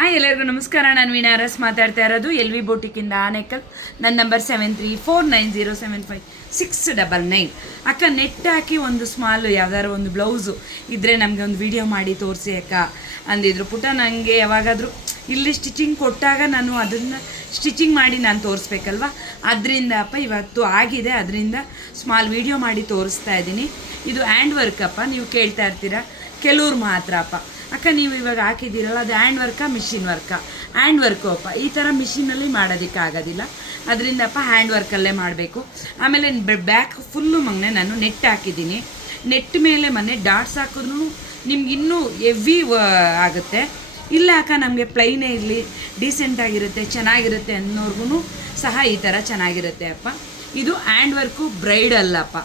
ಎಲ್ಲರಿಗೂ ನಮಸ್ಕಾರ. ನಾನು ವೀಣಾ ಅರಸ್ ಮಾತಾಡ್ತಾ ಇರೋದು ಎಲ್ ವಿ ಬೋಟಿಕ್ಕಿಂದ ಆನೇಕಲ್. ನನ್ನ ನಂಬರ್ 7349075699. ಅಕ್ಕ ನೆಟ್ ಹಾಕಿ ಒಂದು ಸ್ಮಾಲ್ ಯಾವ್ದಾದ್ರು ಒಂದು ಬ್ಲೌಸು ಇದ್ದರೆ ನಮಗೆ ಒಂದು ವಿಡಿಯೋ ಮಾಡಿ ತೋರಿಸಿ ಅಕ್ಕ ಅಂದಿದ್ರು. ಪುಟ ನನಗೆ ಯಾವಾಗಾದರೂ ಇಲ್ಲಿ ಸ್ಟಿಚಿಂಗ್ ಕೊಟ್ಟಾಗ ನಾನು ಅದನ್ನು ಸ್ಟಿಚಿಂಗ್ ಮಾಡಿ ನಾನು ತೋರಿಸ್ಬೇಕಲ್ವ, ಅದರಿಂದ ಅಪ್ಪ ಇವತ್ತು ಆಗಿದೆ, ಅದರಿಂದ ಸ್ಮಾಲ್ ವಿಡಿಯೋ ಮಾಡಿ ತೋರಿಸ್ತಾ ಇದ್ದೀನಿ. ಇದು ಹ್ಯಾಂಡ್ ವರ್ಕ್ ಅಪ್ಪ. ನೀವು ಕೇಳ್ತಾ ಇರ್ತೀರ ಕೆಲವ್ರು ಮಾತ್ರ ಅಪ್ಪ ಅಕ್ಕ ನೀವು ಇವಾಗ ಹಾಕಿದ್ದೀರಲ್ಲ ಅದು ಹ್ಯಾಂಡ್ ವರ್ಕಾ ಮಿಷಿನ್ ವರ್ಕಾ? ಹ್ಯಾಂಡ್ ವರ್ಕು ಅಪ್ಪ. ಈ ಥರ ಮಿಷಿನಲ್ಲಿ ಮಾಡೋದಕ್ಕೆ ಆಗೋದಿಲ್ಲ, ಅದರಿಂದ ಅಪ್ಪ ಹ್ಯಾಂಡ್ ವರ್ಕಲ್ಲೇ ಮಾಡಬೇಕು. ಆಮೇಲೆ ಬ್ಯಾಕ್ ಫುಲ್ಲು ಮಗನೆ ನಾನು ನೆಟ್ ಹಾಕಿದ್ದೀನಿ. ನೆಟ್ ಮೇಲೆ ಮನೆ ಡಾಟ್ಸ್ ಹಾಕಿದ್ರೂ ನಿಮ್ಗೆ ಇನ್ನೂ ಹೆವಿ ಆಗುತ್ತೆ. ಇಲ್ಲ ಅಕ್ಕ ನಮಗೆ ಪ್ಲೈನೇ ಇರಲಿ, ಡೀಸೆಂಟಾಗಿರುತ್ತೆ, ಚೆನ್ನಾಗಿರುತ್ತೆ ಅನ್ನೋರ್ಗು ಸಹ ಈ ಥರ ಚೆನ್ನಾಗಿರುತ್ತೆ ಅಪ್ಪ. ಇದು ಹ್ಯಾಂಡ್ ವರ್ಕು ಬ್ರೈಡಲ್ ಅಪ್ಪ.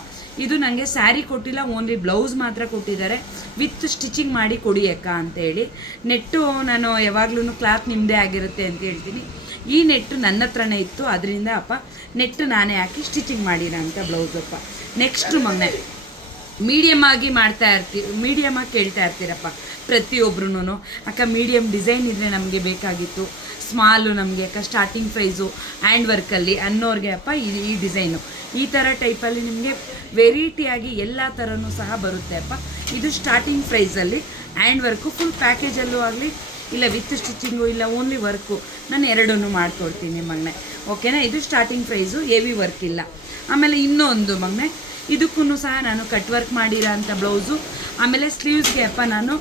ಇದು ನನಗೆ ಸ್ಯಾರಿ ಕೊಟ್ಟಿಲ್ಲ, ಓನ್ಲಿ ಬ್ಲೌಸ್ ಮಾತ್ರ ಕೊಟ್ಟಿದ್ದಾರೆ. ವಿತ್ ಸ್ಟಿಚಿಂಗ್ ಮಾಡಿ ಕೊಡಿ ಅಕ್ಕ ಅಂತೇಳಿ. ನೆಟ್ಟು ನಾನು ಯಾವಾಗ್ಲೂ ಕ್ಲಾತ್ ನಿಮ್ಮದೇ ಆಗಿರುತ್ತೆ ಅಂತ ಹೇಳ್ತೀನಿ. ಈ ನೆಟ್ಟು ನನ್ನ ಹತ್ರನೇ ಇತ್ತು, ಅದರಿಂದ ಅಪ್ಪ ನೆಟ್ಟು ನಾನೇ ಹಾಕಿ ಸ್ಟಿಚಿಂಗ್ ಮಾಡಿರೋ ಅಂಥ ಬ್ಲೌಸ್ ಅಪ್ಪ. ನೆಕ್ಸ್ಟು ಮಗನೆ ಮೀಡಿಯಮ್ ಆಗಿ ಮೀಡಿಯಮಾಗಿ ಕೇಳ್ತಾ ಇರ್ತೀರಪ್ಪ ಪ್ರತಿಯೊಬ್ರು. ಅಕ್ಕ ಮೀಡಿಯಮ್ ಡಿಸೈನ್ ಇದ್ದರೆ ನಮಗೆ ಬೇಕಾಗಿತ್ತು, ಸ್ಮಾಲು ನಮಗೆ ಅಕ್ಕ ಸ್ಟಾರ್ಟಿಂಗ್ ಪ್ರೈಸು ಹ್ಯಾಂಡ್ ವರ್ಕಲ್ಲಿ ಅನ್ನೋರಿಗೆ ಅಪ್ಪ ಈ ಡಿಸೈನು ಈ ಥರ ಟೈಪಲ್ಲಿ ನಿಮಗೆ ವೆರೈಟಿಯಾಗಿ ಎಲ್ಲ ಥರನೂ ಸಹ ಬರುತ್ತೆ ಅಪ್ಪ. ಇದು ಸ್ಟಾರ್ಟಿಂಗ್ ಪ್ರೈಸಲ್ಲಿ ಹ್ಯಾಂಡ್ ವರ್ಕು ಫುಲ್ ಪ್ಯಾಕೇಜಲ್ಲೂ ಆಗಲಿ, ಇಲ್ಲ ವಿತ್ ಸ್ಟಿಚಿಂಗು, ಇಲ್ಲ ಓನ್ಲಿ ವರ್ಕು, ನಾನು ಎರಡನ್ನೂ ಮಾಡ್ಕೊಡ್ತೀನಿ ಮಗನೆ. ಓಕೆನಾ? ಇದು ಸ್ಟಾರ್ಟಿಂಗ್ ಪ್ರೈಸು, ಹೆವಿ ವರ್ಕ್ ಇಲ್ಲ. ಆಮೇಲೆ ಇನ್ನೊಂದು ಮಗನೆ, ಇದಕ್ಕೂ ಸಹ ನಾನು ಕಟ್ ವರ್ಕ್ ಮಾಡಿರೋ ಅಂಥ ಬ್ಲೌಸು. ಆಮೇಲೆ ಸ್ಲೀವ್ಸ್ಗೆ ಅಪ್ಪ ನಾನು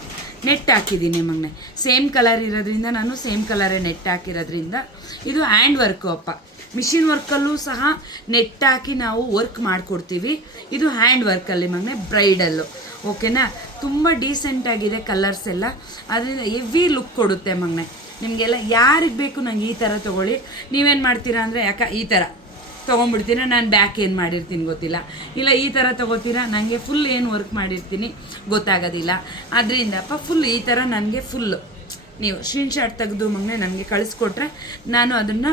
ನೆಟ್ ಹಾಕಿದ್ದೀನಿ ಮಗನೆ. ಸೇಮ್ ಕಲರ್ ಇರೋದ್ರಿಂದ ನಾನು ಸೇಮ್ ಕಲರೇ ನೆಟ್ ಹಾಕಿರೋದ್ರಿಂದ ಇದು ಹ್ಯಾಂಡ್ ವರ್ಕು ಅಪ್ಪ. ಮಿಷಿನ್ ವರ್ಕಲ್ಲೂ ಸಹ ನೆಟ್ ಹಾಕಿ ನಾವು ವರ್ಕ್ ಮಾಡಿಕೊಡ್ತೀವಿ. ಇದು ಹ್ಯಾಂಡ್ ವರ್ಕಲ್ಲಿ ಮಗನೆ ಬ್ರೈಡಲ್ಲು. ಓಕೆನಾ? ತುಂಬ ಡೀಸೆಂಟಾಗಿದೆ ಕಲರ್ಸ್ ಎಲ್ಲ, ಅದರಿಂದ ಹೆವಿ ಲುಕ್ ಕೊಡುತ್ತೆ ಮಗನೆ. ನಿಮಗೆಲ್ಲ ಯಾರಿಗೆ ಬೇಕು ನಂಗೆ ಈ ಥರ ತೊಗೊಳ್ಳಿ. ನೀವೇನು ಮಾಡ್ತೀರಾ ಅಂದರೆ ಯಾಕೆ ಈ ಥರ ತೊಗೊಂಡ್ಬಿಡ್ತೀರಾ, ನಾನು ಬ್ಯಾಕ್ ಏನು ಮಾಡಿರ್ತೀನಿ ಗೊತ್ತಿಲ್ಲ, ಇಲ್ಲ ಈ ಥರ ತೊಗೋತೀರಾ, ನನಗೆ ಫುಲ್ ಏನು ವರ್ಕ್ ಮಾಡಿರ್ತೀನಿ ಗೊತ್ತಾಗೋದಿಲ್ಲ. ಅದರಿಂದಪ್ಪ ಫುಲ್ ಈ ಥರ ನನಗೆ ಫುಲ್ಲು ನೀವು ಸ್ಕ್ರೀನ್ಶಾಟ್ ತೆಗೆದು ಮಗನೆ ನನಗೆ ಕಳಿಸ್ಕೊಟ್ರೆ ನಾನು ಅದನ್ನು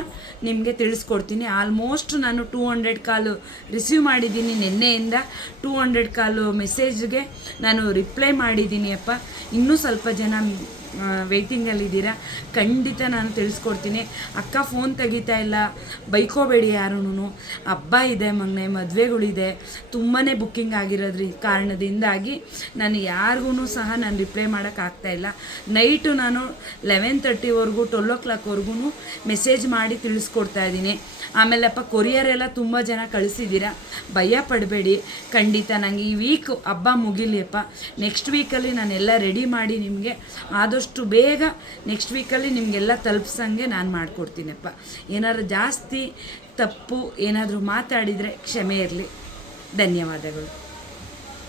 ನಿಮಗೆ ತಿಳಿಸ್ಕೊಡ್ತೀನಿ. ಆಲ್ಮೋಸ್ಟ್ ನಾನು 200 ಕಾಲು ರಿಸೀವ್ ಮಾಡಿದ್ದೀನಿ ನಿನ್ನೆಯಿಂದ. 200 ಕಾಲು ಮೆಸೇಜ್ಗೆ ನಾನು ರಿಪ್ಲೈ ಮಾಡಿದ್ದೀನಿ ಅಪ್ಪ. ಇನ್ನೂ ಸ್ವಲ್ಪ ಜನ ವೆಯ್ಟಿಂಗಲ್ಲಿದ್ದೀರಾ, ಖಂಡಿತ ನಾನು ತಿಳಿಸ್ಕೊಡ್ತೀನಿ. ಅಕ್ಕ ಫೋನ್ ತೆಗಿತಾ ಇಲ್ಲ, ಬೈಕೋಬೇಡಿ ಯಾರೂ. ಹಬ್ಬ ಇದೆ ಮಗನೆ, ಮದುವೆಗಳಿದೆ, ತುಂಬಾ ಬುಕ್ಕಿಂಗ್ ಆಗಿರೋದ್ರ ಕಾರಣದಿಂದಾಗಿ ನಾನು ಯಾರಿಗೂ ಸಹ ನಾನು ರಿಪ್ಲೈ ಮಾಡೋಕ್ಕಾಗ್ತಾಯಿಲ್ಲ. ನೈಟು ನಾನು 11:30ವರೆಗೂ 12 o'clockವರೆಗೂ ಮೆಸೇಜ್ ಮಾಡಿ ತಿಳಿಸ್ಕೊಡ್ತಾ ಇದ್ದೀನಿ. ಆಮೇಲೆ ಅಪ್ಪ ಕೊರಿಯರ್ ಎಲ್ಲ ತುಂಬ ಜನ ಕಳಿಸಿದ್ದೀರಾ, ಭಯ ಪಡಬೇಡಿ. ಖಂಡಿತ ನನಗೆ ಈ ವೀಕ್ ಹಬ್ಬ ಮುಗಿಲಿ ಅಪ್ಪ. ನೆಕ್ಸ್ಟ್ ವೀಕಲ್ಲಿ ನಾನೆಲ್ಲ ರೆಡಿ ಮಾಡಿ ನಿಮಗೆ ಆದಷ್ಟು ಬೇಗ ನೆಕ್ಸ್ಟ್ ವೀಕಲ್ಲಿ ನಿಮಗೆಲ್ಲ ತಲುಪ್ಸಂಗೆ ನಾನು ಮಾಡಿಕೊಡ್ತೀನಪ್ಪ. ಏನಾದರೂ ಜಾಸ್ತಿ ತಪ್ಪು ಏನಾದರೂ ಮಾತಾಡಿದರೆ ಕ್ಷಮೆ ಇರಲಿ. ಧನ್ಯವಾದಗಳು.